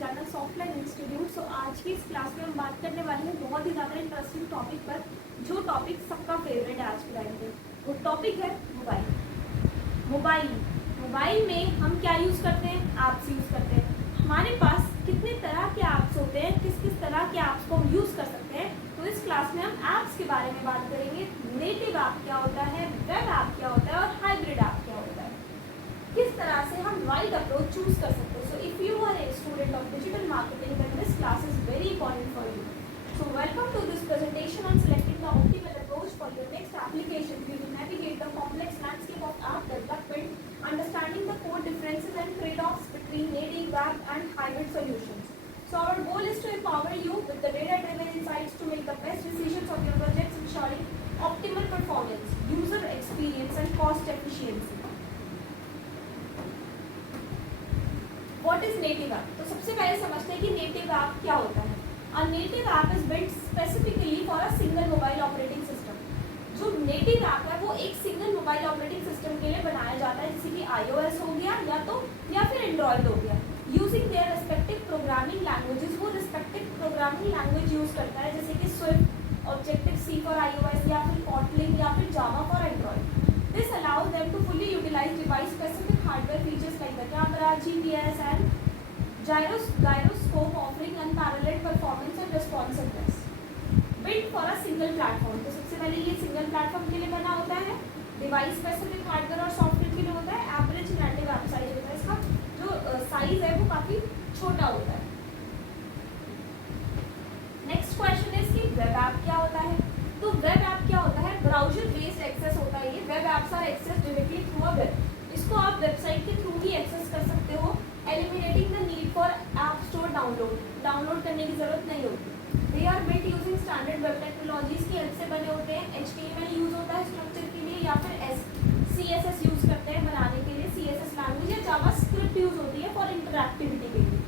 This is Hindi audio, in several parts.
Channel सॉफ्टलाइन institute. सो आज की इस क्लास में हम बात करने वाले हैं बहुत ही ज़्यादा इंटरेस्टिंग टॉपिक पर, जो टॉपिक सबका फेवरेट है आज के टाइम पे। वो टॉपिक है मोबाइल। मोबाइल मोबाइल में हम क्या यूज़ करते हैं? ऐप्स यूज़ करते हैं। हमारे पास कितने तरह के ऐप्स होते हैं, किस किस तरह के ऐप्स को हम यूज़ कर सकते हैं। तो इस क्लास में हम ऐप्स के बारे में बात करेंगे। नेटिव ऐप क्या होता है, वेब ऐप क्या होता है और हाइब्रिड ऐप क्या होता है, किस तरह से हम राइट अप्रोच चूज कर सकते हैं। So if you are a student of digital marketing, then this class is very important for you. So welcome to this presentation on selecting the optimal approach for your next application. We will navigate the complex landscape of app development, understanding the core differences and trade-offs between native, web and hybrid solutions. So our goal is to empower you with the data-driven insights to make the best decisions of your projects, ensuring optimal performance, user experience and cost efficiency. What is native app? तो सबसे पहले समझते हैं कि native app क्या होता है। A native app is built specifically for a single mobile operating system. जो native app है वो एक single mobile operating system के लिए बनाया जाता है, जैसे कि iOS हो गया या फिर Android हो गया। Using their respective programming languages, वो respective programming language use करता है, जैसे कि Swift, Objective-C for iOS या फिर Kotlin या फिर Java for Android. This allows them to fully utilize device-specific hardware features like the camera, GPS, and gyroscope, offering unparalleled performance and responsiveness. Built for a single platform. तो सबसे पहले ये सिंगल प्लेटफॉर्म के लिए बना होता है, डिवाइस स्पेसिफिक हार्डवेयर और सॉफ्टवेयर के लिए होता है। एवरेज नेटिव ऐप साइज होता है, इसका जो साइज है वो काफ़ी छोटा होता है। नेक्स्ट क्वेश्चन इज कि वेब ऐप क्या होता है। तो वेब ऐप क्या होता है? ब्राउजर बेस्ड एक्सेस होता है ये। Web apps are access directly through a web. इसको आप वेबसाइट के थ्रू ही एक्सेस कर सकते हो, eliminating the need for app store download करने की जरूरत नहीं होती। They are built using standard web technologies की हेल्प से बने होते हैं। HTML यूज होता है स्ट्रक्चर के लिए, या फिर CSS यूज करते हैं बनाने के लिए। CSS लैंग्वेज या जावास्क्रिप्ट यूज होती है फॉर इंटरैक्टिविटी के लिए।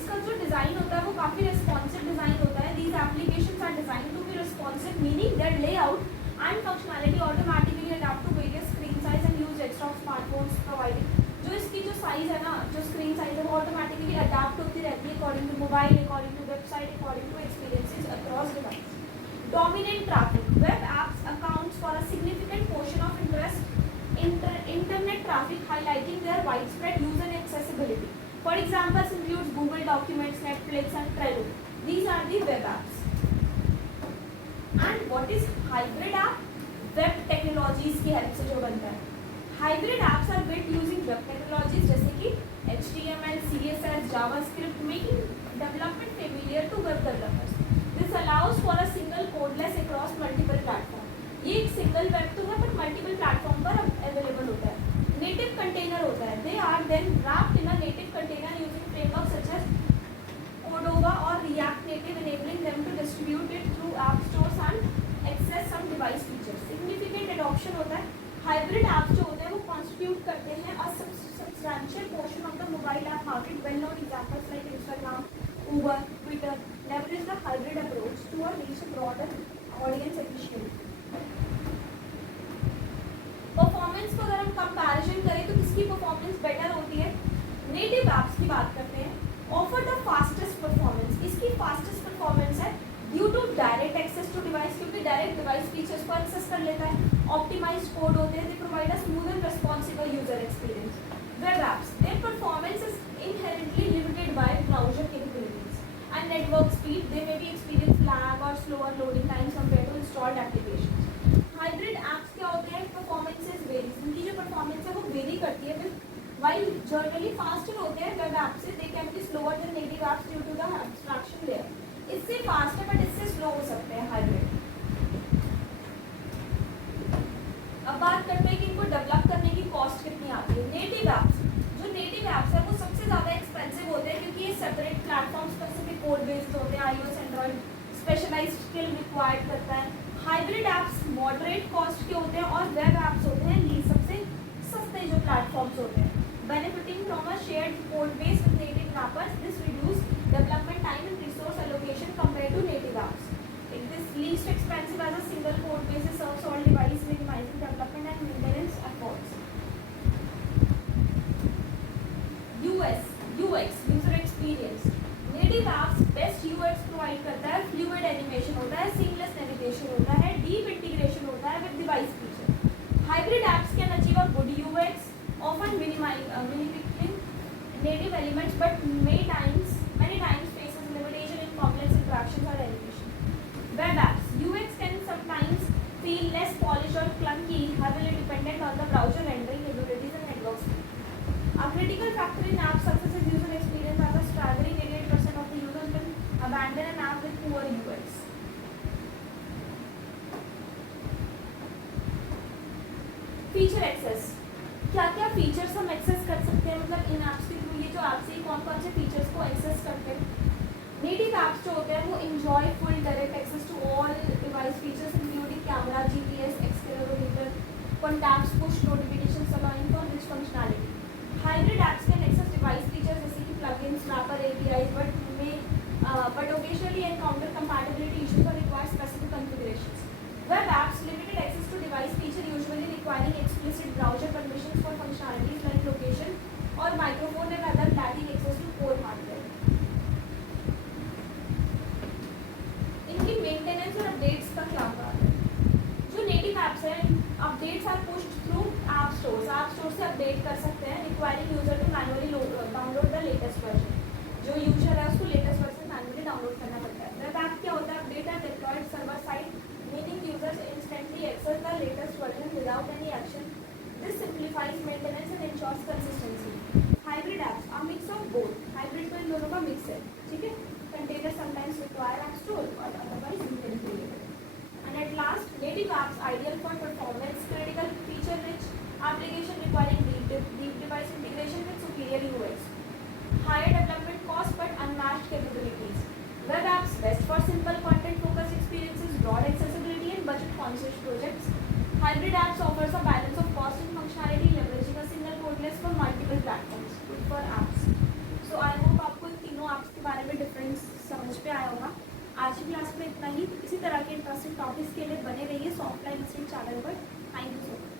इसका जो डिज़ाइन होता है वो काफ़ी रिस्पॉन्सिव डिज़ाइन होता है। These applications are designed to be responsive, meaning that layout and functionality automatically adapt to various screen size and use extra smartphones provided. जो इसकी जो साइज़ है ना, जो स्क्रीन साइज है वो ऑटोमेटिकली अडैप्ट होती रहती है according to mobile, according to website, according to experiences across device. Dominant traffic. Web apps accounts for a significant portion of internet traffic, highlighting their widespread use and accessibility. For examples includes Google Documents, Netflix and Trello. These are the web apps. And what is hybrid app? Web technologies की हेल्प से जो बनता है। Hybrid apps are built using web technologies जैसे कि HTML, CSS, JavaScript, making development familiar to web developers. This allows for a single codeless across multiple platforms. ये एक सिंगल वेब तो है पर मल्टीपल प्लेटफॉर्म पर अवेलेबल होता है। नेटिव कंटेनर होता है। They are then wrapped in a native container using frameworks such as Cordova or React Native, enabling them to distribute it through app stores and access some device features. Significant adoption होता है। हाइब्रिड ऐप्स जो होते हैं वो कॉन्स्टिट्यूट करते हैं a substantial portion of the mobile app market. Well-known examples like Instagram, Uber, Twitter leverage the hybrid approach to reach a broader audience efficiently. Performance को अगर हम कंपैरिजन करें तो किसकी परफॉर्मेंस बेटर होती है? नेटिव ऐप्स की बात करते हैं। Offer the fastest performance. इसकी फास्टेस्ट परफॉर्मेंस है due to direct access to device, क्योंकि डायरेक्ट डिवाइस फीचर्स को एक्सेस कर लेता है। ऑप्टिमाइज्ड कोड होते हैं। They provide a smooth and responsible user experience. Web apps, their performance is inherently limited by browser capabilities and network speed. They may be experience lag और slower loading times compare to installed applications. Hybrid apps क्या होते हैं? परफॉर्मेंसेस वेरी, इनकी जो परफॉर्मेंस है वो वेरी करती है। वाइल जनरली फास्टर होते हैं वेब ऐप से, they can be slower than native apps due to the abstraction layer. इससे फास्ट है बट इससे स्लो हो सकते हैं हाइब्रिड। अब बात करते हैं कि इनको डेवलप करने की कॉस्ट कितनी आती है। नेटिव ऐप्स, जो नेटिव ऐप्स है वो सबसे ज़्यादा एक्सपेंसिव होते हैं, क्योंकि ये separate platform specific code based होते हैं। iOS, Android specialised skill required करता है। हाइब्रिड ऐप्स मॉडरेट कॉस्ट के होते हैं और वेब ऐप्स होते हैं सबसे सस्ते जो प्लेटफॉर्म्स होते हैं। Benefiting from a shared code base with native wrappers, this reduce development time and resource allocation compare to native apps. It is least expensive as a single code base, serves all device, minimizing development and maintenance efforts. UX, user experience. Animation होता है, सीमलेस नेविगेशन होता है, डीप इंटीग्रेशन होता है with device feature. Hybrid apps can achieve a good UX, often mimicking native elements, but many times faces limitation in complex interactions or animation. Web apps UX can sometimes feel less polished or clunky, heavily dependent on the browser rendering capabilities and network speed. A critical factor in app success is user experience, as a staggering 88% of the users will abandon an app with poor UX. Feature access, क्या क्या फीचर्स हम एक्सेस कर सकते हैं, मतलब इन ऐप्स के थ्रू ये जो ऐप्स है कौन कौन से फीचर्स को एक्सेस करते हैं। नेटिव ऐप्स जो होते हैं वो enjoy full direct access to all device features including camera, GPS, accelerometer, contacts, push notifications allowing for rich functionality. Hybrid apps can access device features जैसे कि plugins, wrapper, APIs, but occasionally encounter compatibility issues or require specific configurations. Web apps limited access to device feature, usually requiring explicit browser permissions for functionalities like location or microphone and other, lacking access to core hardware. इनकी मेंटेनेंस और अपडेट्स का क्या काम है। जो नेटिव एप्स हैं, updates are pushed through app store से अपडेट कर सकते हैं, requiring user to manually download the latest version. जो यूजर है उसको लेटेस्ट वर्जन मैनुअली डाउनलोड करना पड़ता है। वेब ऐप क्या होता है, अपडेट है deployed server side, meaning users instantly access the latest version without any action. This simplifies maintenance and ensures consistency. Hybrid apps are mix of both. Hybrid तो इन दोनों का mix है, ठीक है। Containers sometimes require app store, but otherwise integrated. And at last, native apps ideal for performance critical, feature rich application requiring deep device integration with superior UX. Higher development cost but unmatched capabilities. Web apps best for simple content focused experiences, broad accessibility and budget conscious projects. Hybrid apps offers a balance of cost and functionality, leveraging a single codeless for multiple platforms. Good for apps. So I hope आपको इन तीनों apps के बारे में डिफरेंस समझ पे आया होगा। आज की क्लास में इतना ही। इसी तरह के इंटरेस्टिंग टॉपिक्स के लिए बने रहिए सॉफ्टलाइन चैनल पर। Thank you so much.